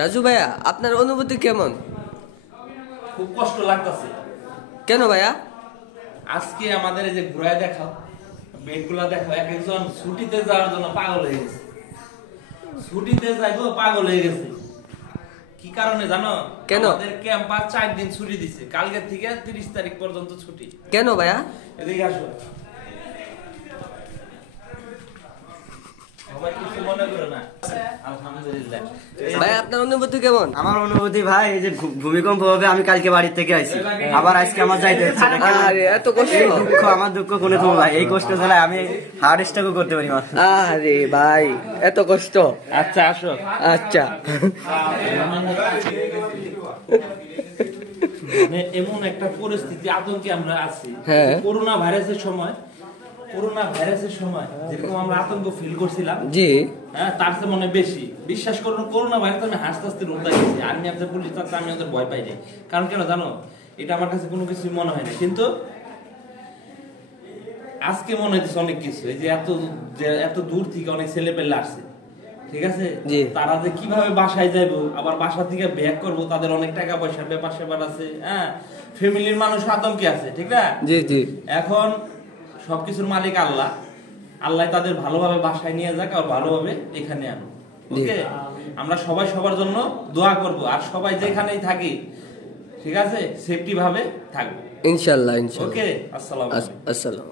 রাজু ভাইয়া, আপনার অনুভূতি কেমন? খুব কষ্ট লাগতেছে। কেন ভাইয়া? আজকে আমাদের এই যে ঘুরায় দেখাও, বেডগুলা দেখো, এক একজন ছুটিতে যাওয়ার জন্য পাগল হয়ে গেছে। ছুটিতে যাইবো পাগল হয়ে গেছে। কি কারণে জানো? কেন? আমাদের ক্যাম্পাস 4 দিন ছুটি দিছে, কালকে থেকে 30 তারিখ পর্যন্ত ছুটি। কেন ভাইয়া? এদিকে আসো। সবাই কিছু মনে করো না। আলহামদুলিল্লাহ। ভাই, আপনার অনুভূতি কেমন? আমার অনুভূতি ভাই, এই যে ভূমিকম্প হবে, আমি কালকে বাড়ি থেকে আইছি, আবার আজকে আমার যাইতে হচ্ছে। আরে এত কষ্ট! এই দুঃখ, আমার দুঃখ কোনে থাকবো ভাই? এই কষ্ট জ্বালায় আমি হার্ট স্ট্রোকও করতে পারি মাত্র। আরে ভাই, এত কষ্ট! আচ্ছা আসো। আচ্ছা, মানে এমন একটা পরিস্থিতি, আতঙ্কে আমরা আছি। হ্যাঁ। করোনা ভাইরাসের সময় যেরকম আমরা আতঙ্ক ফিল করছিলাম, জি, হ্যাঁ, তার চেয়ে মনে বেশি। বিশ্বাস করুন, করোনা ভাইরাস আমি হাসতে হাসতে রোদা গেছি। আমি আপনার পুলিশ থাকতে আমি ওদের ভয় পাই নাই। কারণ কেন জানো? এটা আমার কাছে কোনো কিছু মনে হয় না, কিন্তু আজকে মনে হইতেছে অনেক কিছু। এই যে এত দূর থেকে অনেক ছেলে পেলে আসছে, ঠিক আছে, জি। তারা যে কিভাবে বাসায় যাইবো, আবার বাসা থেকে ব্যাক করবো, তাদের অনেক টাকা পয়সার ব্যাপার স্যাপার আছে, হ্যাঁ, ফ্যামিলির মানুষ আতঙ্কে আছে, ঠিক না? জি, জি। এখন সবকিছুর মালিক আল্লাহ। আল্লাহ তাদের ভালোভাবে বাসায় নিয়ে যাক আর ভালোভাবে এখানে আনো। ওকে, আমরা সবাই সবার জন্য দোয়া করব, আর সবাই যেখানেই থাকি, ঠিক আছে, সেফটি ভাবে থাকবো। ইনশাল্লাহ, ইনশাল্লাহ। ওকে, আসসালামু আলাইকুম। আসসালাম।